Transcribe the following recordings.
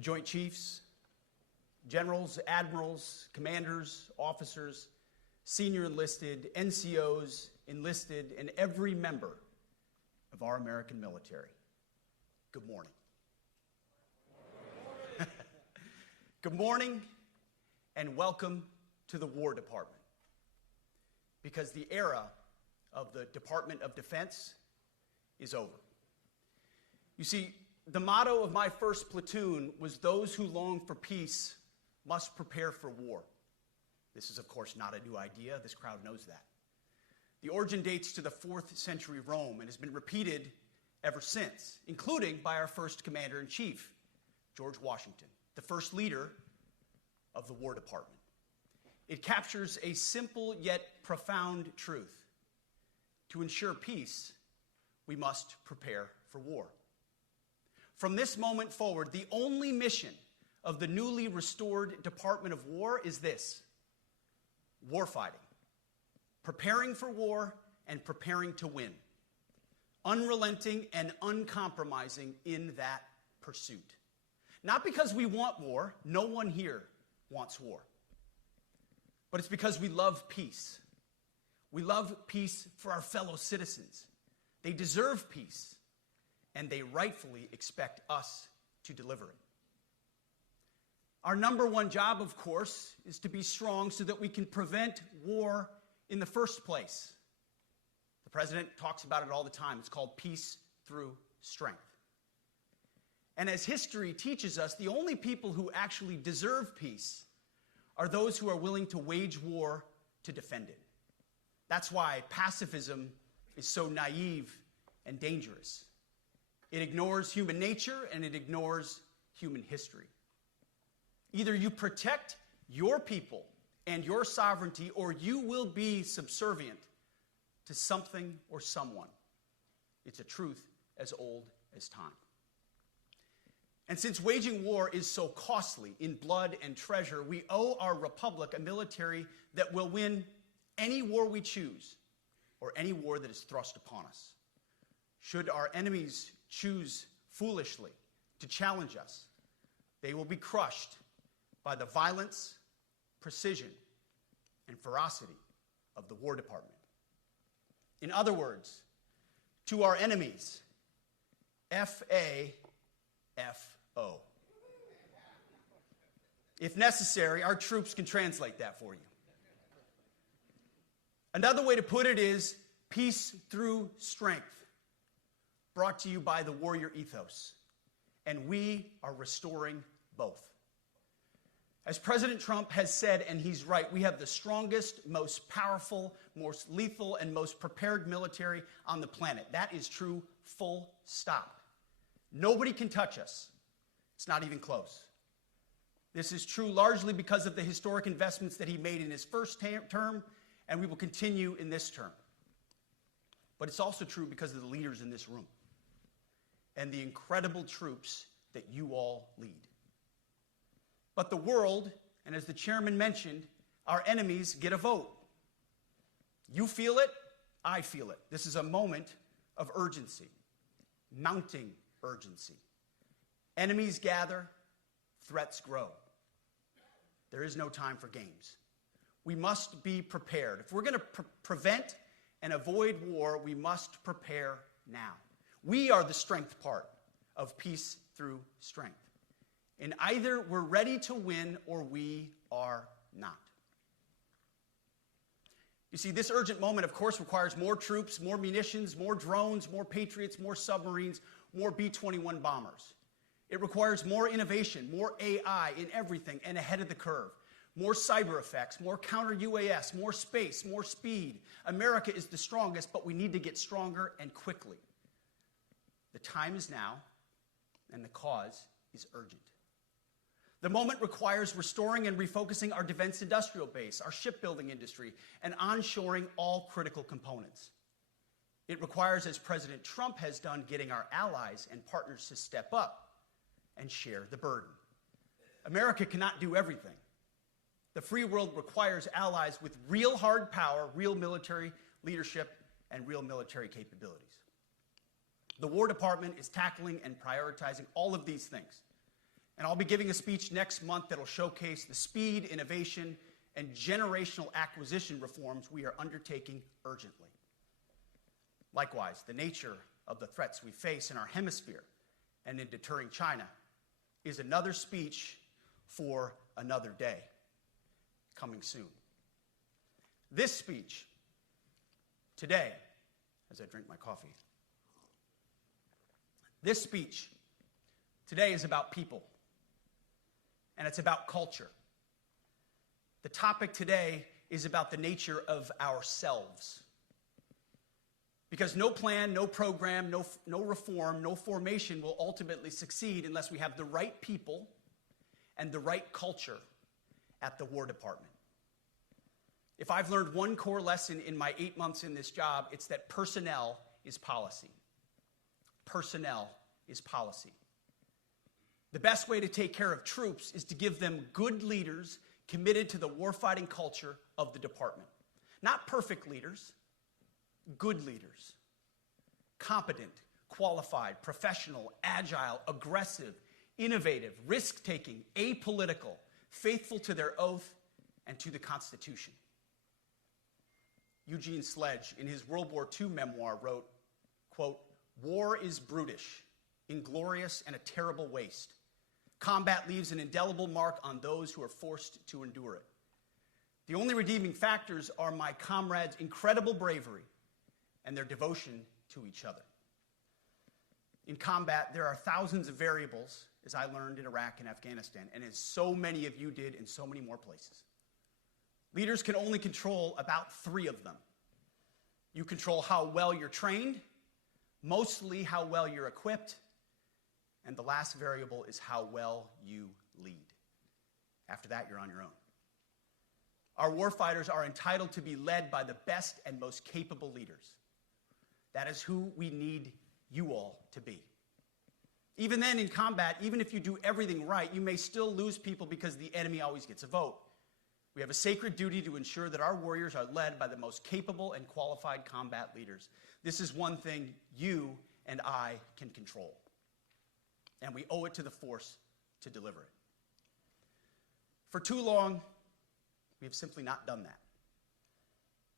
the Joint Chiefs, generals, admirals, commanders, officers, senior enlisted, NCOs, enlisted, and every member of our American military. Good morning. Good morning, and welcome to the War Department. Because the era of the Department of Defense is over. You see, the motto of my first platoon was, "Those who long for peace must prepare for war." This is, of course, not a new idea. This crowd knows that. The origin dates to the 4th century Rome and has been repeated ever since, including by our first commander-in-chief, George Washington, the first leader of the War Department. It captures a simple yet profound truth. To ensure peace, we must prepare for war. From this moment forward, the only mission of the newly restored Department of War is this: warfighting, preparing for war and preparing to win, unrelenting and uncompromising in that pursuit. Not because we want war, no one here wants war, but it's because we love peace. We love peace for our fellow citizens. They deserve peace, and they rightfully expect us to deliver it. Our number one job, of course, is to be strong so that we can prevent war in the first place. The president talks about it all the time. It's called peace through strength. And as history teaches us, the only people who actually deserve peace are those who are willing to wage war to defend it. That's why pacifism is so naive and dangerous. It ignores human nature and it ignores human history. Either you protect your people and your sovereignty, or you will be subservient to something or someone. It's a truth as old as time. And since waging war is so costly in blood and treasure, we owe our republic a military that will win any war we choose, or any war that is thrust upon us. Should our enemies choose foolishly to challenge us, they will be crushed by the violence, precision, and ferocity of the War Department. In other words, to our enemies, F-A-F-O. If necessary, our troops can translate that for you. Another way to put it is peace through strength, brought to you by the warrior ethos. And we are restoring both. As President Trump has said, and he's right, we have the strongest, most powerful, most lethal, and most prepared military on the planet. That is true, full stop. Nobody can touch us. It's not even close. This is true largely because of the historic investments that he made in his first term, and we will continue in this term. But it's also true because of the leaders in this room and the incredible troops that you all lead. But the world, and as the chairman mentioned, our enemies get a vote. You feel it, I feel it. This is a moment of urgency, mounting urgency. Enemies gather, threats grow. There is no time for games. We must be prepared. If we're going to prevent and avoid war, we must prepare now. We are the strength part of peace through strength. And either we're ready to win or we are not. You see, this urgent moment, of course, requires more troops, more munitions, more drones, more Patriots, more submarines, more B-21 bombers. It requires more innovation, more AI in everything and ahead of the curve. More cyber effects, more counter-UAS, more space, more speed. America is the strongest, but we need to get stronger and quickly. The time is now, and the cause is urgent. The moment requires restoring and refocusing our defense industrial base, our shipbuilding industry, and onshoring all critical components. It requires, as President Trump has done, getting our allies and partners to step up and share the burden. America cannot do everything. The free world requires allies with real hard power, real military leadership, and real military capabilities. The War Department is tackling and prioritizing all of these things. And I'll be giving a speech next month that'll showcase the speed, innovation, and generational acquisition reforms we are undertaking urgently. Likewise, the nature of the threats we face in our hemisphere and in deterring China is another speech for another day, coming soon. This speech today, as I drink my coffee, this speech today is about people, and it's about culture. The topic today is about the nature of ourselves. Because no plan, no program, no reform, no formation will ultimately succeed unless we have the right people and the right culture at the War Department. If I've learned one core lesson in my 8 months in this job, it's that personnel is policy. Personnel is policy. The best way to take care of troops is to give them good leaders committed to the warfighting culture of the department. Not perfect leaders, good leaders. Competent, qualified, professional, agile, aggressive, innovative, risk-taking, apolitical, faithful to their oath and to the Constitution. Eugene Sledge, in his World War II memoir, wrote, quote, "War is brutish, inglorious, and a terrible waste. Combat leaves an indelible mark on those who are forced to endure it. The only redeeming factors are my comrades' incredible bravery and their devotion to each other." In combat, there are thousands of variables, as I learned in Iraq and Afghanistan, and as so many of you did in so many more places. Leaders can only control about 3 of them. You control how well you're trained, mostly how well you're equipped, and the last variable is how well you lead. After that, you're on your own. Our warfighters are entitled to be led by the best and most capable leaders. That is who we need you all to be. Even then, in combat, even if you do everything right, you may still lose people because the enemy always gets a vote. We have a sacred duty to ensure that our warriors are led by the most capable and qualified combat leaders. This is one thing you and I can control. And we owe it to the force to deliver it. For too long, we have simply not done that.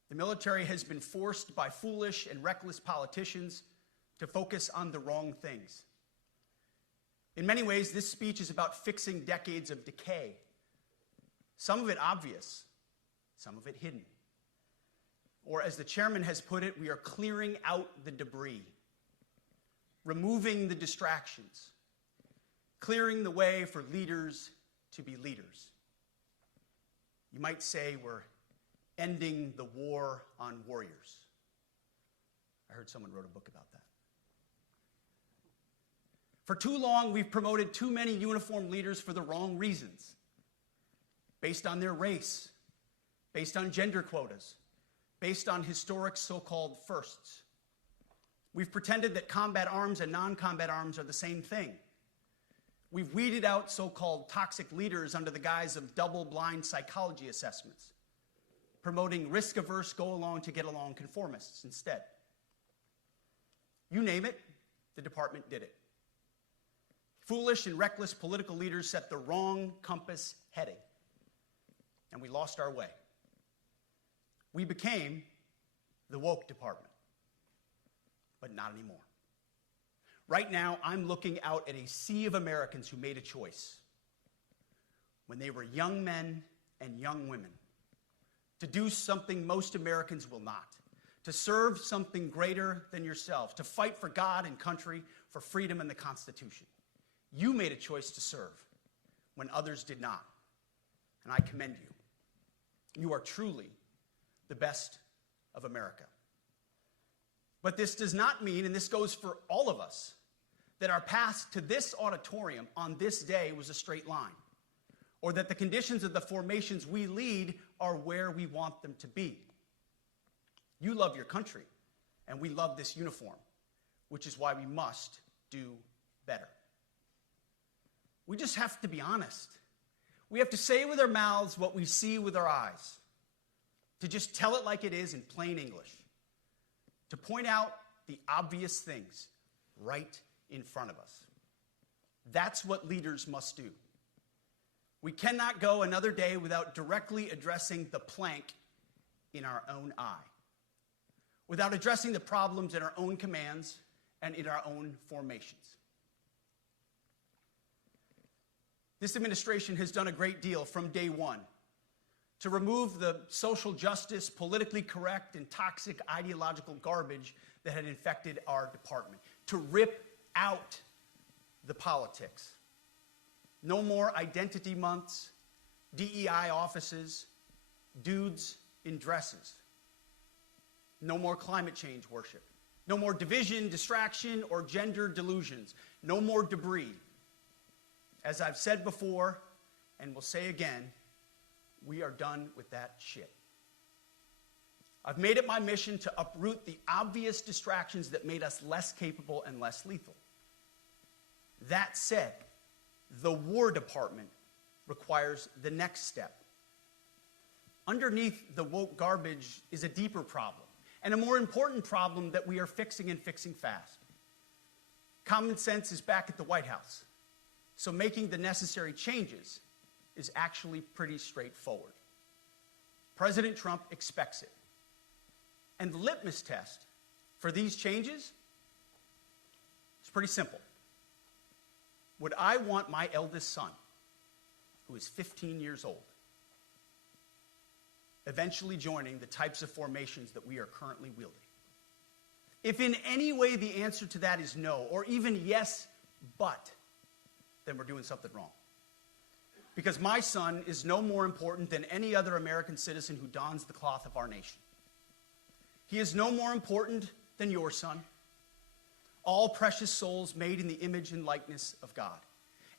The military has been forced by foolish and reckless politicians to focus on the wrong things. In many ways, this speech is about fixing decades of decay. Some of it obvious, some of it hidden. Or as the chairman has put it, we are clearing out the debris, removing the distractions, clearing the way for leaders to be leaders. You might say we're ending the war on warriors. I heard someone wrote a book about that. For too long, we've promoted too many uniformed leaders for the wrong reasons, based on their race, based on gender quotas, based on historic so-called firsts. We've pretended that combat arms and non-combat arms are the same thing. We've weeded out so-called toxic leaders under the guise of double-blind psychology assessments, promoting risk-averse, go-along-to-get-along conformists instead. You name it, the department did it. Foolish and reckless political leaders set the wrong compass heading, and we lost our way. We became the woke department, but not anymore. Right now, I'm looking out at a sea of Americans who made a choice when they were young men and young women to do something most Americans will not, to serve something greater than yourself, to fight for God and country, for freedom and the Constitution. You made a choice to serve when others did not, and I commend you. You are truly the best of America. But this does not mean, and this goes for all of us, that our path to this auditorium on this day was a straight line, or that the conditions of the formations we lead are where we want them to be. You love your country, and we love this uniform, which is why we must do better. We just have to be honest. We have to say with our mouths what we see with our eyes, to just tell it like it is in plain English, to point out the obvious things right in front of us. That's what leaders must do. We cannot go another day without directly addressing the plank in our own eye, without addressing the problems in our own commands and in our own formations. This administration has done a great deal from day one to remove the social justice, politically correct, and toxic ideological garbage that had infected our department, to rip out the politics. No more identity months, DEI offices, dudes in dresses. No more climate change worship. No more division, distraction, or gender delusions. No more debris. As I've said before, and will say again, we are done with that shit. I've made it my mission to uproot the obvious distractions that made us less capable and less lethal. That said, the War Department requires the next step. Underneath the woke garbage is a deeper problem, and a more important problem that we are fixing and fixing fast. Common sense is back at the White House, so making the necessary changes is actually pretty straightforward. President Trump expects it. And the litmus test for these changes is pretty simple. Would I want my eldest son, who is 15 years old, eventually joining the types of formations that we are currently wielding? If in any way the answer to that is no, or even yes, but, then we're doing something wrong. Because my son is no more important than any other American citizen who dons the cloth of our nation. He is no more important than your son. All precious souls made in the image and likeness of God.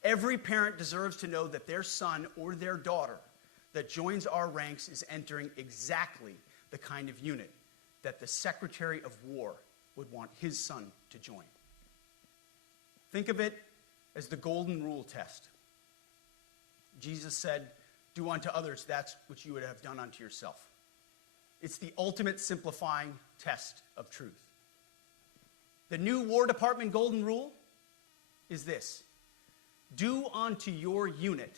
Every parent deserves to know that their son or their daughter that joins our ranks is entering exactly the kind of unit that the Secretary of War would want his son to join. Think of it as the golden rule test. Jesus said, "Do unto others that which you would have done unto yourself." It's the ultimate simplifying test of truth. The new War Department golden rule is this: do unto your unit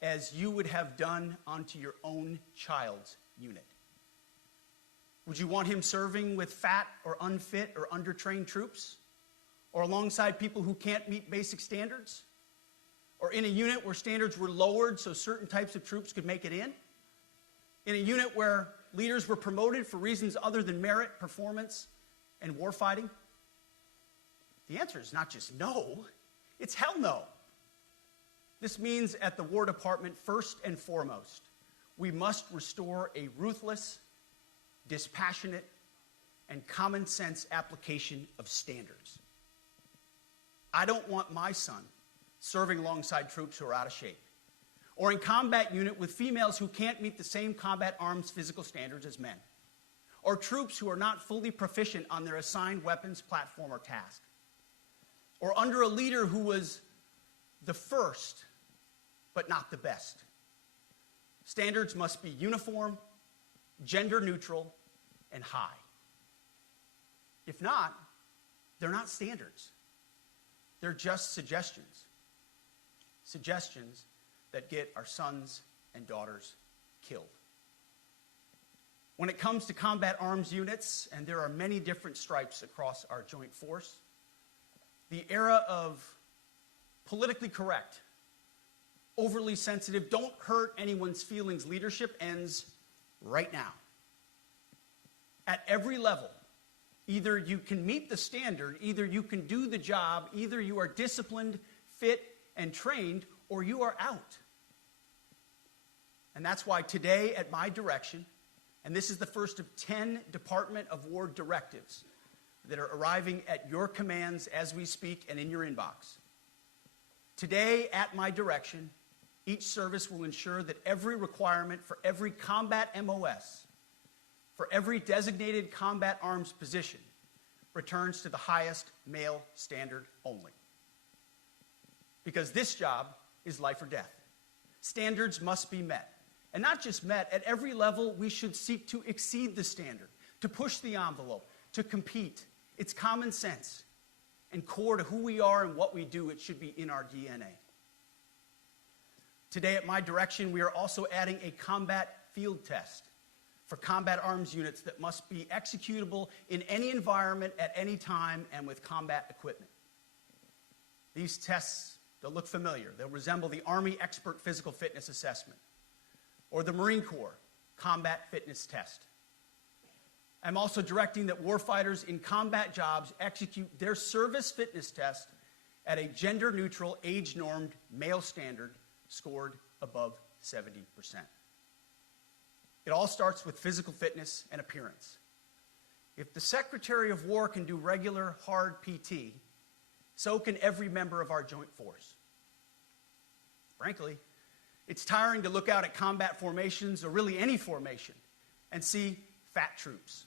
as you would have done unto your own child's unit. Would you want him serving with fat or unfit or undertrained troops? Or alongside people who can't meet basic standards? Or in a unit where standards were lowered so certain types of troops could make it in? In a unit where leaders were promoted for reasons other than merit, performance, and warfighting? The answer is not just no, it's hell no. This means at the War Department, first and foremost, we must restore a ruthless, dispassionate, and common sense application of standards. I don't want my son serving alongside troops who are out of shape, or in combat unit with females who can't meet the same combat arms physical standards as men, or troops who are not fully proficient on their assigned weapons, platform, or task, or under a leader who was the first but not the best. Standards must be uniform, gender neutral, and high. If not, they're not standards. They're just suggestions. Suggestions that get our sons and daughters killed. When it comes to combat arms units, and there are many different stripes across our joint force, the era of politically correct, overly sensitive, don't hurt anyone's feelings leadership ends right now. At every level, either you can meet the standard, either you can do the job, either you are disciplined, fit, and trained, or you are out. And that's why today, at my direction, and this is the first of 10 Department of War directives that are arriving at your commands as we speak and in your inbox. Today, at my direction, each service will ensure that every requirement for every combat MOS, for every designated combat arms position, returns to the highest male standard only. Because this job is life or death. Standards must be met. And not just met, at every level we should seek to exceed the standard, to push the envelope, to compete. It's common sense. and core to who we are and what we do. It should be in our DNA. Today, at my direction, we are also adding a combat field test for combat arms units that must be executable in any environment at any time and with combat equipment. These tests, they'll look familiar. They'll resemble the Army Expert Physical Fitness Assessment or the Marine Corps Combat Fitness Test. I'm also directing that warfighters in combat jobs execute their service fitness test at a gender-neutral, age-normed male standard scored above 70%. It all starts with physical fitness and appearance. If the Secretary of War can do regular, hard PT, so can every member of our joint force. Frankly, it's tiring to look out at combat formations, or really any formation, and see fat troops.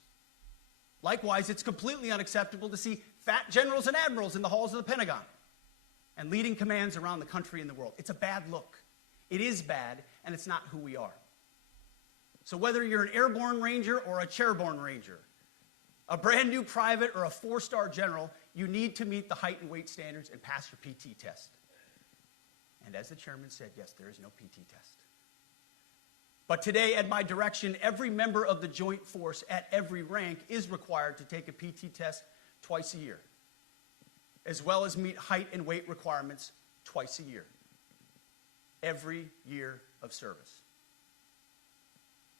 Likewise, it's completely unacceptable to see fat generals and admirals in the halls of the Pentagon and leading commands around the country and the world. It's a bad look. It is bad, and it's not who we are. So whether you're an airborne ranger or a chairborne ranger, a brand new private or a 4-star general, you need to meet the height and weight standards and pass your PT test. And as the chairman said, yes, there is no PT test. But today, at my direction, every member of the joint force at every rank is required to take a PT test twice a year, as well as meet height and weight requirements twice a year, every year of service.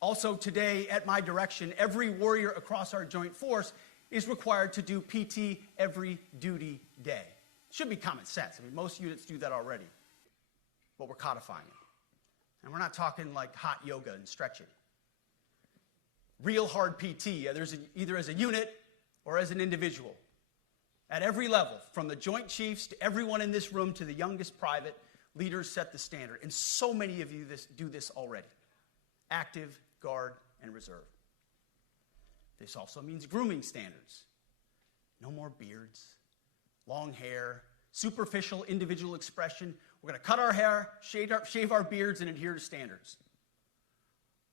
Also today, at my direction, every warrior across our joint force is required to do PT every duty day. It should be common sense. I mean, most units do that already, but we're codifying it. And we're not talking like hot yoga and stretching. Real hard PT, either as a unit or as an individual. At every level, from the Joint Chiefs to everyone in this room to the youngest private, leaders set the standard. And so many of you do this already. Active, Guard, and Reserve. This also means grooming standards. No more beards, long hair, superficial individual expression. We're going to cut our hair, shave our beards, and adhere to standards.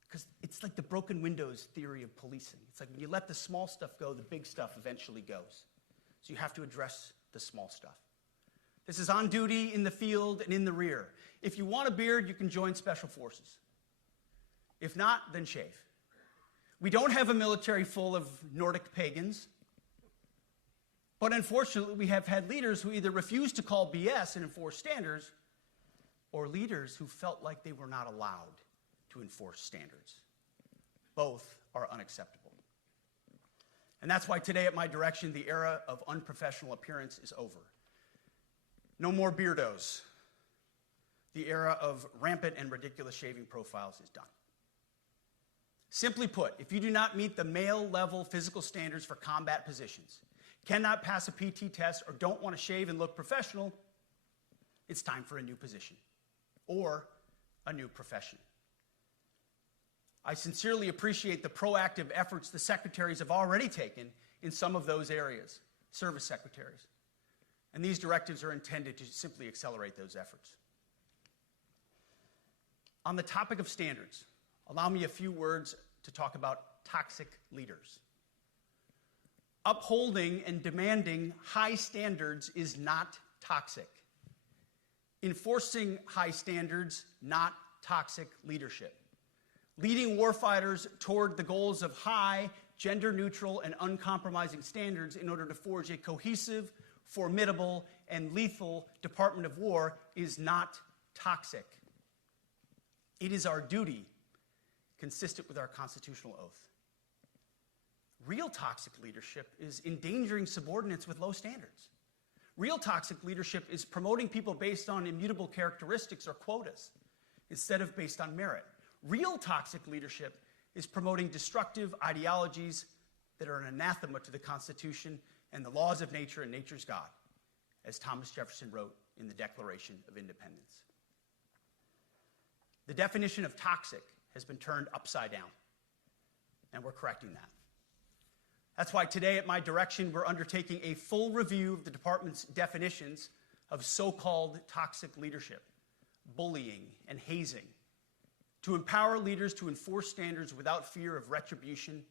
Because it's like the broken windows theory of policing. It's like when you let the small stuff go, the big stuff eventually goes. So you have to address the small stuff. This is on duty, in the field, and in the rear. If you want a beard, you can join Special Forces. If not, then shave. We don't have a military full of Nordic pagans. But unfortunately, we have had leaders who either refused to call BS and enforce standards, or leaders who felt like they were not allowed to enforce standards. Both are unacceptable. And that's why today, at my direction, the era of unprofessional appearance is over. No more beardos. The era of rampant and ridiculous shaving profiles is done. Simply put, if you do not meet the male-level physical standards for combat positions, cannot pass a PT test, or don't want to shave and look professional, it's time for a new position or a new profession. I sincerely appreciate the proactive efforts the secretaries have already taken in some of those areas, service secretaries. And these directives are intended to simply accelerate those efforts. On the topic of standards, allow me a few words to talk about toxic leaders. Upholding and demanding high standards is not toxic. Enforcing high standards, not toxic leadership. Leading warfighters toward the goals of high, gender-neutral, and uncompromising standards in order to forge a cohesive, formidable, and lethal Department of War is not toxic. It is our duty, consistent with our constitutional oath. Real toxic leadership is endangering subordinates with low standards. Real toxic leadership is promoting people based on immutable characteristics or quotas instead of based on merit. Real toxic leadership is promoting destructive ideologies that are an anathema to the Constitution and the laws of nature and nature's God, as Thomas Jefferson wrote in the Declaration of Independence. The definition of toxic has been turned upside down, and we're correcting that. That's why today, at my direction, we're undertaking a full review of the department's definitions of so-called toxic leadership, bullying, and hazing, to empower leaders to enforce standards without fear of retribution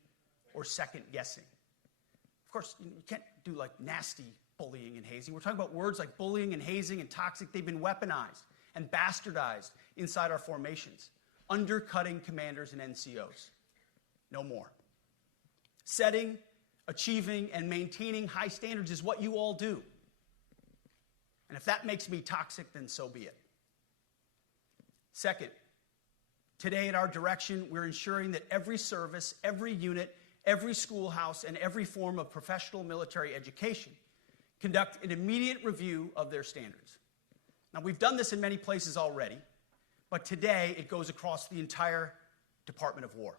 or second guessing. Of course, you can't do like nasty bullying and hazing. We're talking about words like bullying and hazing and toxic. They've been weaponized and bastardized inside our formations, undercutting commanders and NCOs. No more. Setting, achieving, and maintaining high standards is what you all do. And if that makes me toxic, then so be it. Second, today at our direction, we're ensuring that every service, every unit, every schoolhouse, and every form of professional military education conduct an immediate review of their standards. Now, we've done this in many places already, but today it goes across the entire Department of War.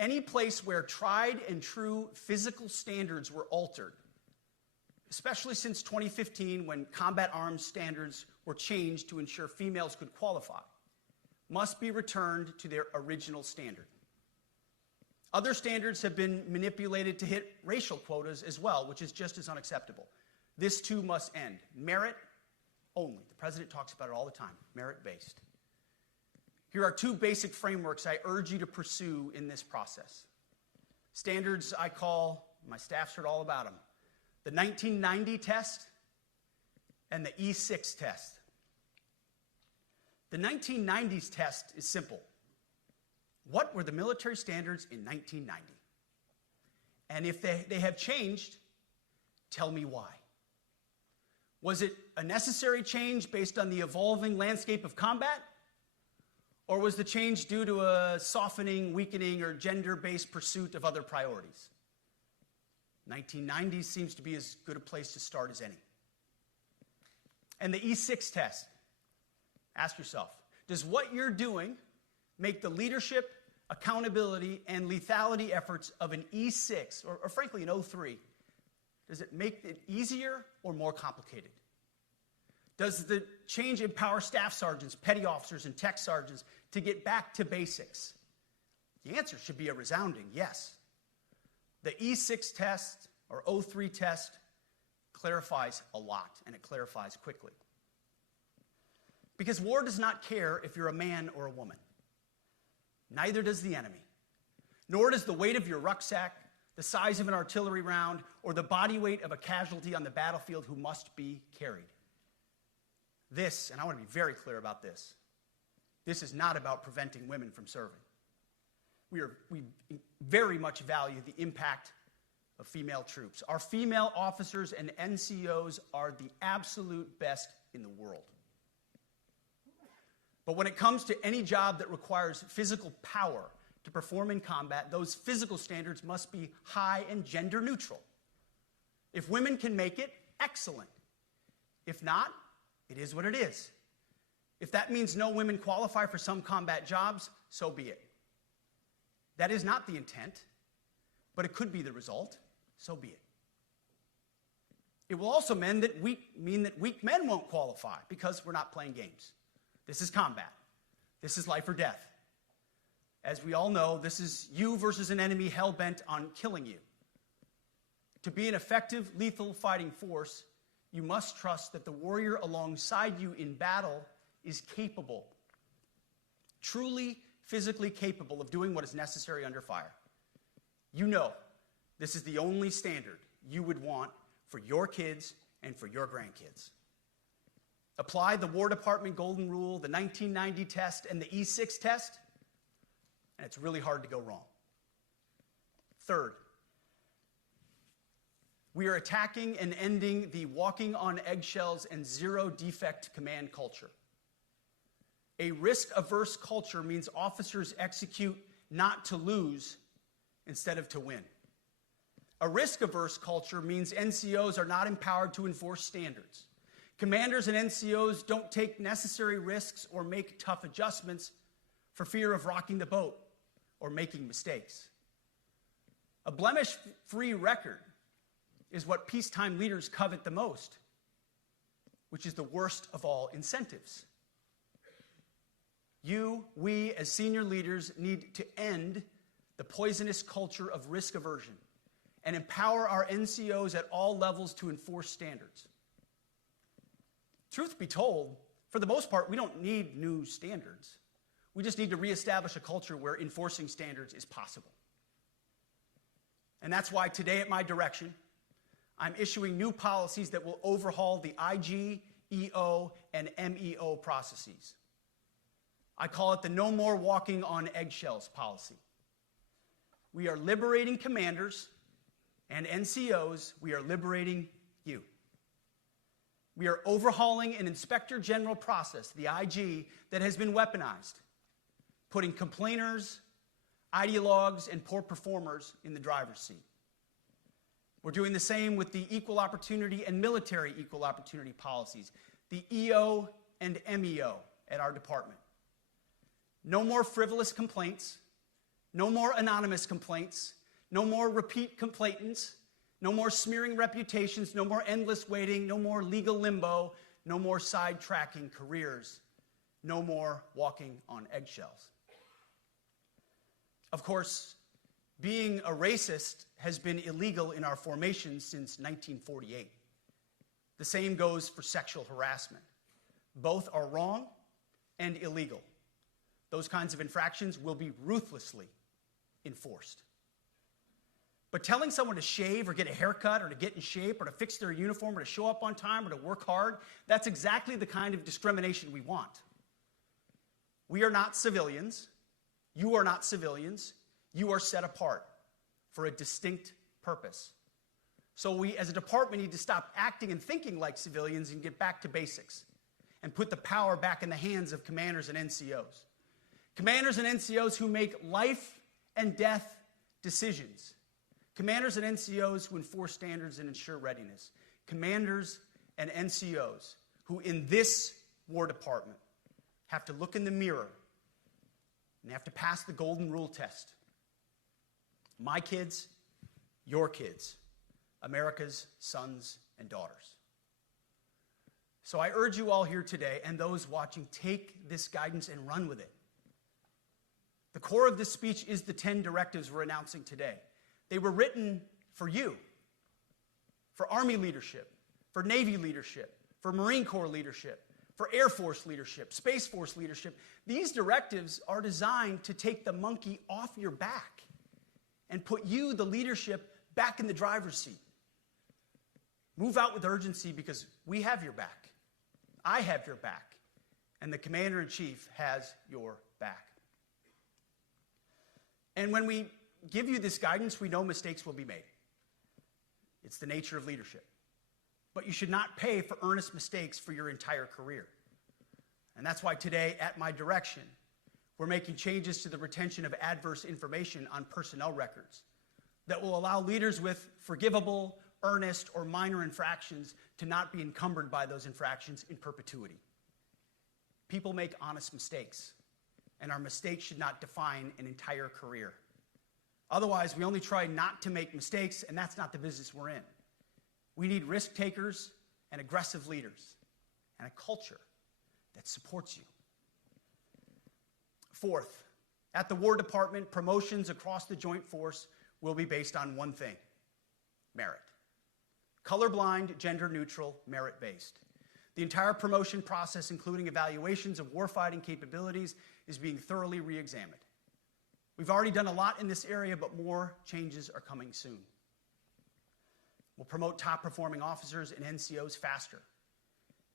Any place where tried and true physical standards were altered, especially since 2015 when combat arms standards were changed to ensure females could qualify, must be returned to their original standard. Other standards have been manipulated to hit racial quotas as well, which is just as unacceptable. This too must end. Merit only. The president talks about it all the time, merit-based. Here are two basic frameworks I urge you to pursue in this process. Standards I call, my staff's heard all about them, the 1990 test and the E6 test. The 1990s test is simple. What were the military standards in 1990? And if they have changed, tell me why. Was it a necessary change based on the evolving landscape of combat? Or was the change due to a softening, weakening, or gender-based pursuit of other priorities? 1990s seems to be as good a place to start as any. And the E6 test. Ask yourself, does what you're doing make the leadership, accountability, and lethality efforts of an E6, or frankly an O3, does it make it easier or more complicated? Does the change empower staff sergeants, petty officers, and tech sergeants to get back to basics? The answer should be a resounding yes. The E6 test, or O3 test, clarifies a lot, and it clarifies quickly. Because war does not care if you're a man or a woman. Neither does the enemy. Nor does the weight of your rucksack, the size of an artillery round, or the body weight of a casualty on the battlefield who must be carried. This, and I want to be very clear about this, this is not about preventing women from serving. We very much value the impact of female troops. Our female officers and NCOs are the absolute best in the world. But when it comes to any job that requires physical power to perform in combat, those physical standards must be high and gender neutral. If women can make it, excellent. If not, it is what it is. If that means no women qualify for some combat jobs, so be it. That is not the intent, but it could be the result, so be it. It will also mean that weak men won't qualify because we're not playing games. This is combat. This is life or death. As we all know, this is you versus an enemy hell-bent on killing you. To be an effective, lethal fighting force, you must trust that the warrior alongside you in battle is capable, truly physically capable of doing what is necessary under fire. You know this is the only standard you would want for your kids and for your grandkids. Apply the War Department Golden Rule, the 1990 test, and the E6 test, and it's really hard to go wrong. Third, we are attacking and ending the walking on eggshells and zero-defect command culture. A risk-averse culture means officers execute not to lose instead of to win. A risk-averse culture means NCOs are not empowered to enforce standards. Commanders and NCOs don't take necessary risks or make tough adjustments for fear of rocking the boat or making mistakes. A blemish-free record is what peacetime leaders covet the most, which is the worst of all incentives. We, as senior leaders, need to end the poisonous culture of risk aversion and empower our NCOs at all levels to enforce standards. Truth be told, for the most part, we don't need new standards. We just need to reestablish a culture where enforcing standards is possible. And that's why today at my direction, I'm issuing new policies that will overhaul the IG, EO, and MEO processes. I call it the No More Walking on Eggshells policy. We are liberating commanders and NCOs. We are liberating you. We are overhauling an inspector general process, the IG, that has been weaponized, putting complainers, ideologues, and poor performers in the driver's seat. We're doing the same with the equal opportunity and military equal opportunity policies, the EO and MEO at our department. No more frivolous complaints, no more anonymous complaints, no more repeat complainants, no more smearing reputations, no more endless waiting, no more legal limbo, no more sidetracking careers, no more walking on eggshells. Of course, being a racist has been illegal in our formation since 1948. The same goes for sexual harassment. Both are wrong and illegal. Those kinds of infractions will be ruthlessly enforced. But telling someone to shave or get a haircut or to get in shape or to fix their uniform or to show up on time or to work hard, that's exactly the kind of discrimination we want. We are not civilians. You are not civilians. You are set apart for a distinct purpose. So we, as a department, need to stop acting and thinking like civilians and get back to basics and put the power back in the hands of commanders and NCOs. Commanders and NCOs who make life and death decisions. Commanders and NCOs who enforce standards and ensure readiness. Commanders and NCOs who, in this War Department, have to look in the mirror and have to pass the golden rule test. My kids, your kids, America's sons and daughters. So I urge you all here today and those watching, take this guidance and run with it. The core of this speech is the 10 directives we're announcing today. They were written for you, for Army leadership, for Navy leadership, for Marine Corps leadership, for Air Force leadership, Space Force leadership. These directives are designed to take the monkey off your back and put you, the leadership, back in the driver's seat. Move out with urgency because we have your back. I have your back. And the Commander-in-Chief has your back. And when we give you this guidance, we know mistakes will be made. It's the nature of leadership. But you should not pay for earnest mistakes for your entire career. And that's why today, at my direction, we're making changes to the retention of adverse information on personnel records that will allow leaders with forgivable, earnest, or minor infractions to not be encumbered by those infractions in perpetuity. People make honest mistakes, and our mistakes should not define an entire career. Otherwise, we only try not to make mistakes, and that's not the business we're in. We need risk takers and aggressive leaders and a culture that supports you. Fourth, at the War Department, promotions across the Joint Force will be based on one thing: merit. Colorblind, gender-neutral, merit-based. The entire promotion process, including evaluations of warfighting capabilities, is being thoroughly re-examined. We've already done a lot in this area, but more changes are coming soon. We'll promote top-performing officers and NCOs faster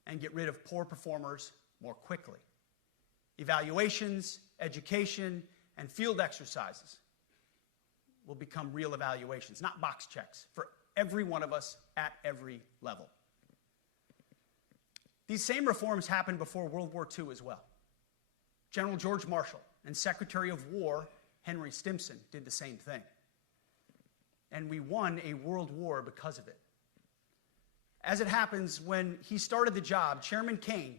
and get rid of poor performers more quickly. Evaluations, education, and field exercises will become real evaluations, not box checks, for every one of us at every level. These same reforms happened before World War II as well. General George Marshall and Secretary of War Henry Stimson did the same thing. And we won a world war because of it. As it happens, when he started the job, Chairman Kane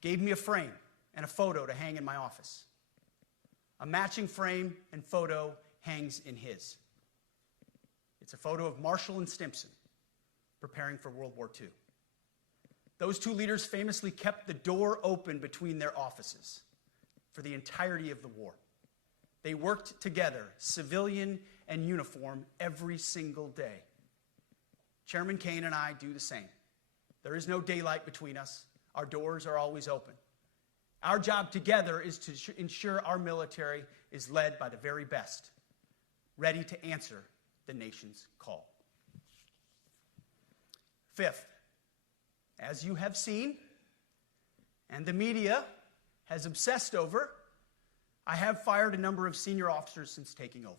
gave me a frame and a photo to hang in my office. A matching frame and photo hangs in his. It's a photo of Marshall and Stimson preparing for World War II. Those two leaders famously kept the door open between their offices for the entirety of the war. They worked together, civilian and uniform, every single day. Chairman Kane and I do the same. There is no daylight between us. Our doors are always open. Our job together is to ensure our military is led by the very best, ready to answer the nation's call. Fifth, as you have seen, and the media has obsessed over, I have fired a number of senior officers since taking over.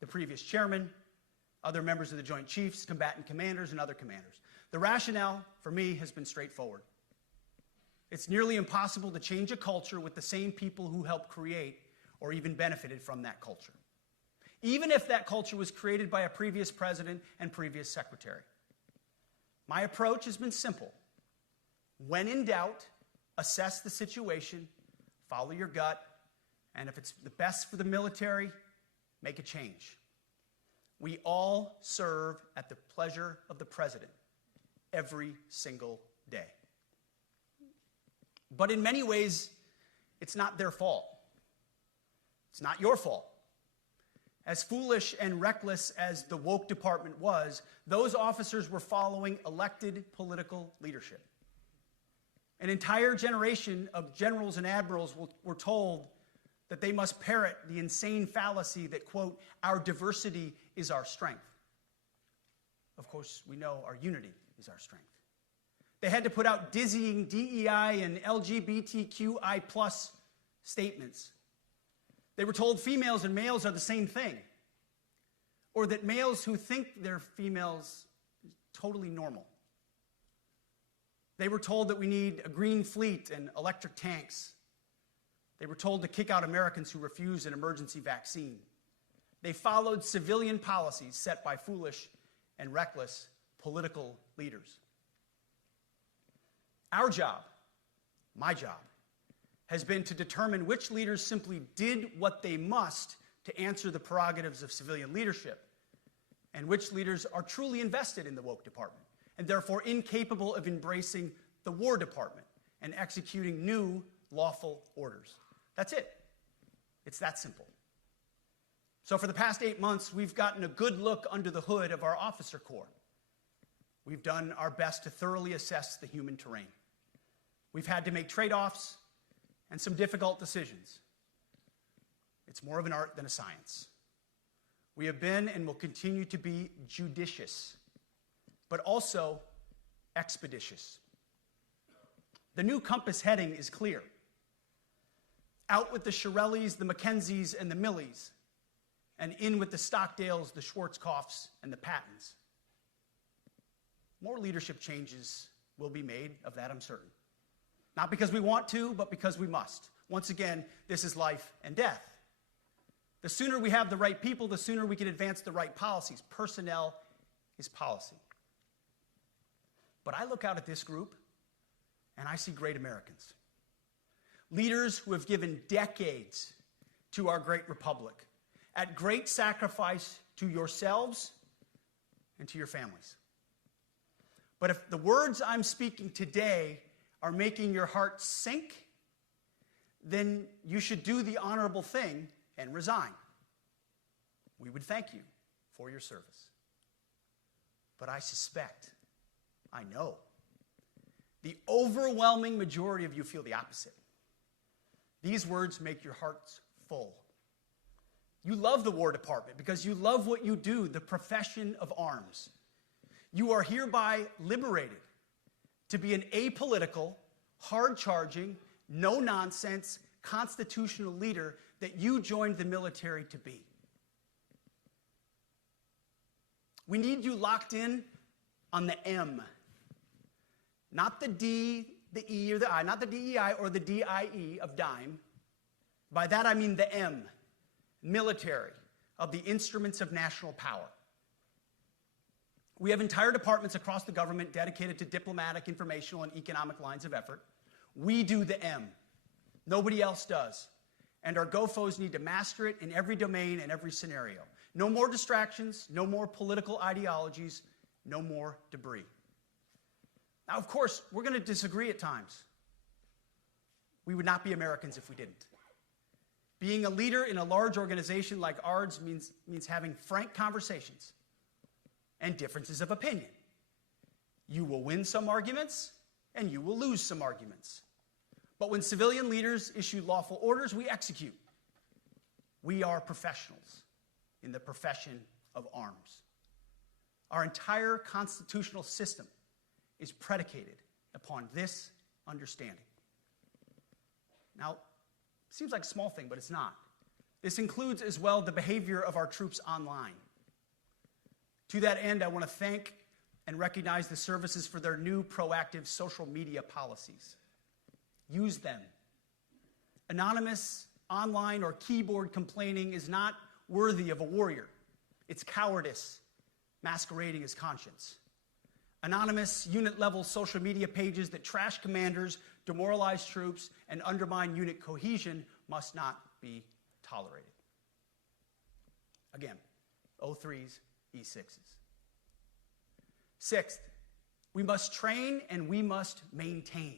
The previous chairman, other members of the Joint Chiefs, combatant commanders, and other commanders. The rationale for me has been straightforward. It's nearly impossible to change a culture with the same people who helped create or even benefited from that culture, even if that culture was created by a previous president and previous secretary. My approach has been simple. When in doubt, assess the situation, follow your gut, and if it's the best for the military, make a change. We all serve at the pleasure of the president every single day. But in many ways, it's not their fault. It's not your fault. As foolish and reckless as the woke department was, those officers were following elected political leadership. An entire generation of generals and admirals were told that they must parrot the insane fallacy that, quote, our diversity is our strength. Of course, we know our unity is our strength. They had to put out dizzying DEI and LGBTQI plus statements. They were told females and males are the same thing, or that males who think they're females is totally normal. They were told that we need a green fleet and electric tanks. They were told to kick out Americans who refuse an emergency vaccine. They followed civilian policies set by foolish and reckless political leaders. Our job, my job, has been to determine which leaders simply did what they must to answer the prerogatives of civilian leadership, and which leaders are truly invested in the woke department, and therefore incapable of embracing the War Department and executing new lawful orders. That's it. It's that simple. So for the past 8 months, we've gotten a good look under the hood of our officer corps. We've done our best to thoroughly assess the human terrain. We've had to make trade-offs and some difficult decisions. It's more of an art than a science. We have been and will continue to be judicious, but also expeditious. The new compass heading is clear. Out with the Shirellis, the Mackenzies, and the Millies, and in with the Stockdales, the Schwarzkopfs, and the Pattons. More leadership changes will be made, of that I'm certain. Not because we want to, but because we must. Once again, this is life and death. The sooner we have the right people, the sooner we can advance the right policies. Personnel is policy. But I look out at this group, and I see great Americans. Leaders who have given decades to our great republic, at great sacrifice to yourselves and to your families. But if the words I'm speaking today are making your heart sink, then you should do the honorable thing and resign. We would thank you for your service. But I suspect, I know, the overwhelming majority of you feel the opposite. These words make your hearts full. You love the War Department because you love what you do, the profession of arms. You are hereby liberated to be an apolitical, hard-charging, no-nonsense, constitutional leader that you joined the military to be. We need you locked in on the M, not the D, the E, or the I, not the DEI or the DIE of dime. By that I mean the M, military, of the instruments of national power. We have entire departments across the government dedicated to diplomatic, informational, and economic lines of effort. We do the M. Nobody else does. And our GOFOs need to master it in every domain and every scenario. No more distractions, no more political ideologies, no more debris. Now, of course, we're going to disagree at times. We would not be Americans if we didn't. Being a leader in a large organization like ours means having frank conversations and differences of opinion. You will win some arguments, and you will lose some arguments. But when civilian leaders issue lawful orders, we execute. We are professionals in the profession of arms. Our entire constitutional system is predicated upon this understanding. Now, it seems like a small thing, but it's not. This includes as well the behavior of our troops online. To that end, I want to thank and recognize the services for their new proactive social media policies. Use them. Anonymous, online, or keyboard complaining is not worthy of a warrior. It's cowardice masquerading as conscience. Anonymous, unit-level social media pages that trash commanders, demoralize troops, and undermine unit cohesion must not be tolerated. Again, O3s, E6s. Sixth, we must train and we must maintain.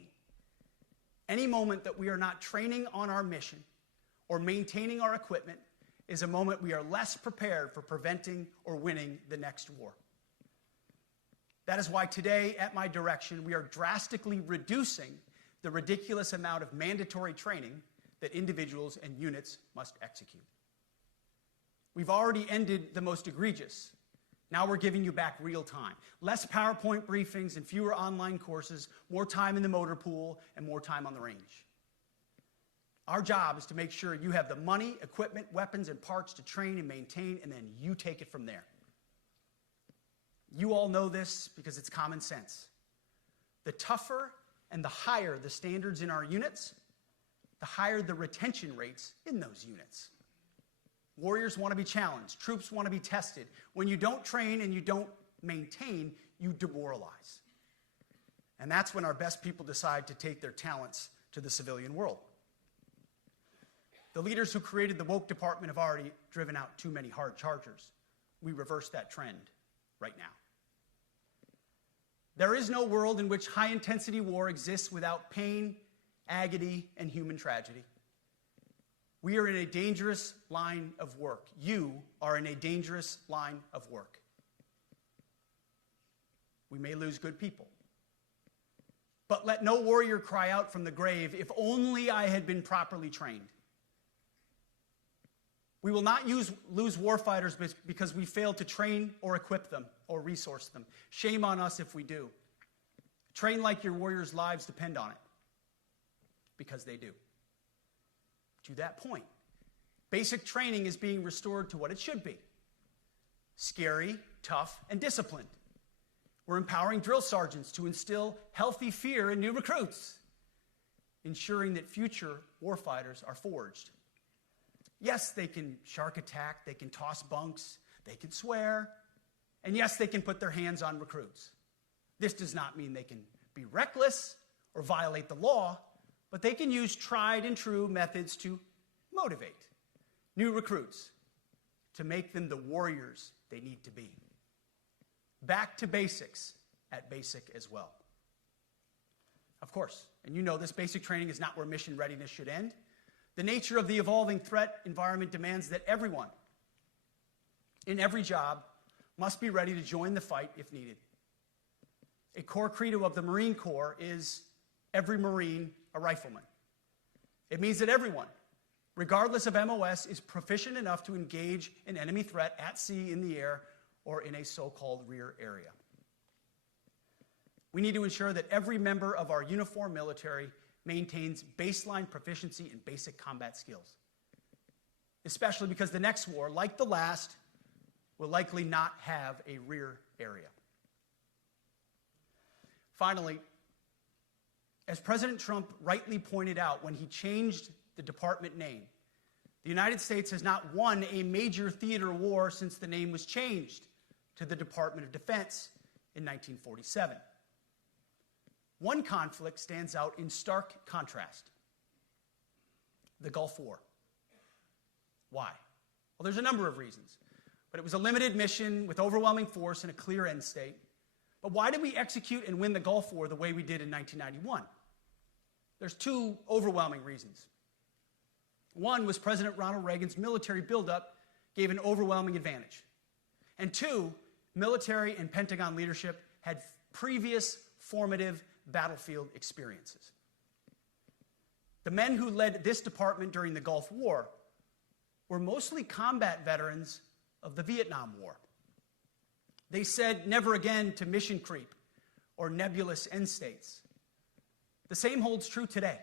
Any moment that we are not training on our mission or maintaining our equipment is a moment we are less prepared for preventing or winning the next war. That is why today, at my direction, we are drastically reducing the ridiculous amount of mandatory training that individuals and units must execute. We've already ended the most egregious. Now we're giving you back real time. Less PowerPoint briefings and fewer online courses, more time in the motor pool, and more time on the range. Our job is to make sure you have the money, equipment, weapons, and parts to train and maintain, and then you take it from there. You all know this because it's common sense. The tougher and the higher the standards in our units, the higher the retention rates in those units. Warriors want to be challenged. Troops want to be tested. When you don't train and you don't maintain, you demoralize. And that's when our best people decide to take their talents to the civilian world. The leaders who created the woke department have already driven out too many hard chargers. We reverse that trend right now. There is no world in which high-intensity war exists without pain, agony, and human tragedy. We are in a dangerous line of work. You are in a dangerous line of work. We may lose good people. But let no warrior cry out from the grave, "If only I had been properly trained." We will not lose warfighters because we failed to train or equip them or resource them. Shame on us if we do. Train like your warriors' lives depend on it, because they do. To that point, basic training is being restored to what it should be: scary, tough, and disciplined. We're empowering drill sergeants to instill healthy fear in new recruits, ensuring that future warfighters are forged. Yes, they can shark attack, they can toss bunks, they can swear, and yes, they can put their hands on recruits. This does not mean they can be reckless or violate the law, but they can use tried and true methods to motivate new recruits, to make them the warriors they need to be. Back to basics at basic as well. Of course, and you know this, basic training is not where mission readiness should end. The nature of the evolving threat environment demands that everyone, in every job, must be ready to join the fight if needed. A core credo of the Marine Corps is every Marine a rifleman. It means that everyone, regardless of MOS, is proficient enough to engage an enemy threat at sea, in the air, or in a so-called rear area. We need to ensure that every member of our uniformed military maintains baseline proficiency in basic combat skills, especially because the next war, like the last, will likely not have a rear area. Finally, as President Trump rightly pointed out when he changed the department name, the United States has not won a major theater war since the name was changed to the Department of Defense in 1947. One conflict stands out in stark contrast: the Gulf War. Why? Well, there's a number of reasons, but it was a limited mission with overwhelming force and a clear end state. But why did we execute and win the Gulf War the way we did in 1991? There's two overwhelming reasons. One was President Ronald Reagan's military buildup gave an overwhelming advantage. And two, military and Pentagon leadership had previous formative battlefield experiences. The men who led this department during the Gulf War were mostly combat veterans of the Vietnam War. They said never again to mission creep or nebulous end states. The same holds true today.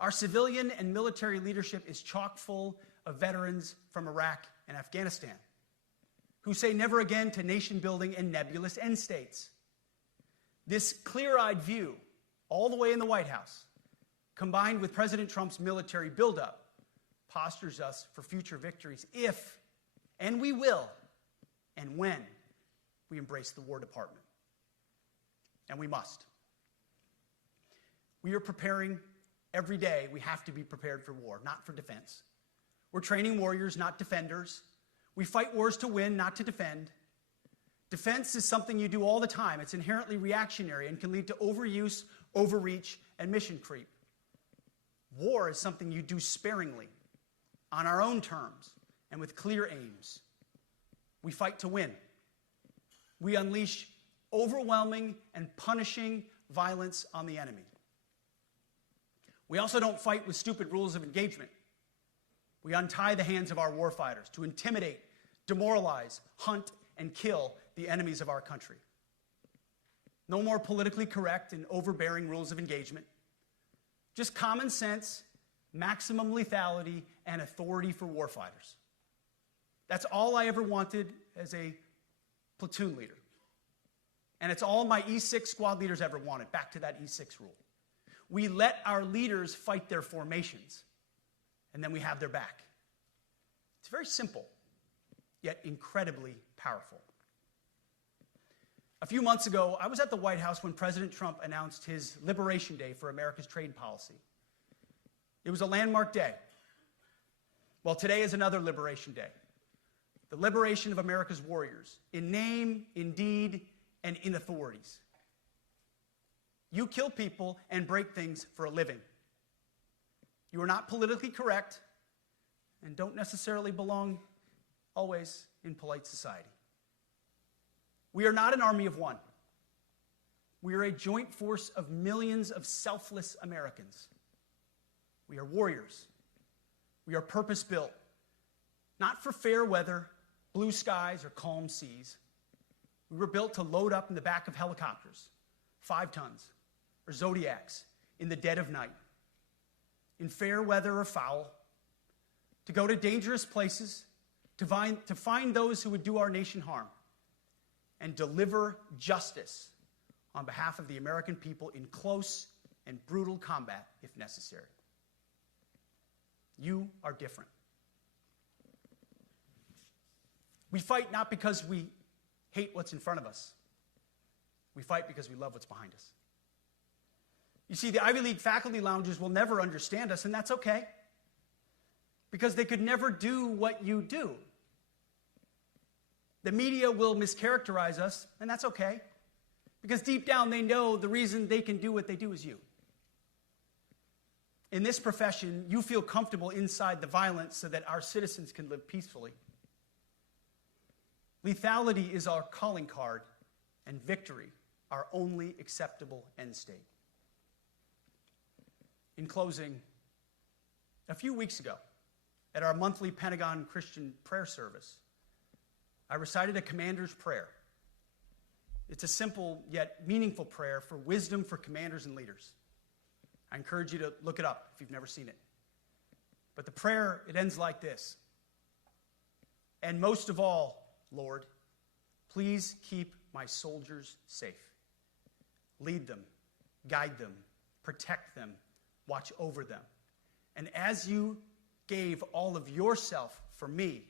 Our civilian and military leadership is chock full of veterans from Iraq and Afghanistan who say never again to nation building and nebulous end states. This clear-eyed view, all the way in the White House, combined with President Trump's military buildup, postures us for future victories if, and we will, and when we embrace the War Department. And we must. We are preparing every day. We have to be prepared for war, not for defense. We're training warriors, not defenders. We fight wars to win, not to defend. Defense is something you do all the time. It's inherently reactionary and can lead to overuse, overreach, and mission creep. War is something you do sparingly, on our own terms, and with clear aims. We fight to win. We unleash overwhelming and punishing violence on the enemy. We also don't fight with stupid rules of engagement. We untie the hands of our warfighters to intimidate, demoralize, hunt, and kill the enemies of our country. No more politically correct and overbearing rules of engagement. Just common sense, maximum lethality, and authority for warfighters. That's all I ever wanted as a platoon leader. And it's all my E6 squad leaders ever wanted, back to that E6 rule. We let our leaders fight their formations, and then we have their back. It's very simple, yet incredibly powerful. A few months ago, I was at the White House when President Trump announced his Liberation Day for America's trade policy. It was a landmark day. Well, today is another Liberation Day. The liberation of America's warriors, in name, in deed, and in authorities. You kill people and break things for a living. You are not politically correct and don't necessarily belong always in polite society. We are not an army of one. We are a joint force of millions of selfless Americans. We are warriors. We are purpose-built, not for fair weather, blue skies, or calm seas. We were built to load up in the back of helicopters, 5 tons, or Zodiacs in the dead of night, in fair weather or foul, to go to dangerous places, to find those who would do our nation harm, and deliver justice on behalf of the American people in close and brutal combat if necessary. You are different. We fight not because we hate what's in front of us. We fight because we love what's behind us. You see, the Ivy League faculty lounges will never understand us, and that's okay, because they could never do what you do. The media will mischaracterize us, and that's okay, because deep down they know the reason they can do what they do is you. In this profession, you feel comfortable inside the violence so that our citizens can live peacefully. Lethality is our calling card, and victory our only acceptable end state. In closing, a few weeks ago, at our monthly Pentagon Christian prayer service, I recited a commander's prayer. It's a simple yet meaningful prayer for wisdom for commanders and leaders. I encourage you to look it up if you've never seen it. But the prayer, it ends like this. And most of all, Lord, please keep my soldiers safe. Lead them, guide them, protect them, watch over them. And as you gave all of yourself for me,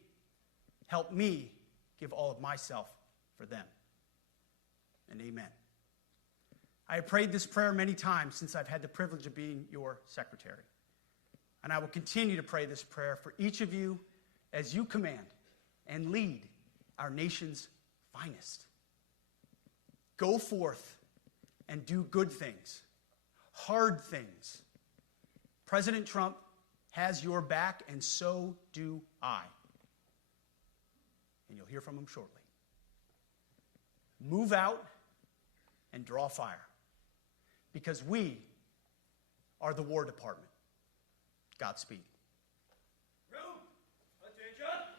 help me give all of myself for them. And amen. I have prayed this prayer many times since I've had the privilege of being your secretary. And I will continue to pray this prayer for each of you as you command and lead our nation's finest. Go forth and do good things, hard things. President Trump has your back, and so do I. And you'll hear from him shortly. Move out and draw fire, because we are the War Department. Godspeed. Room, attention.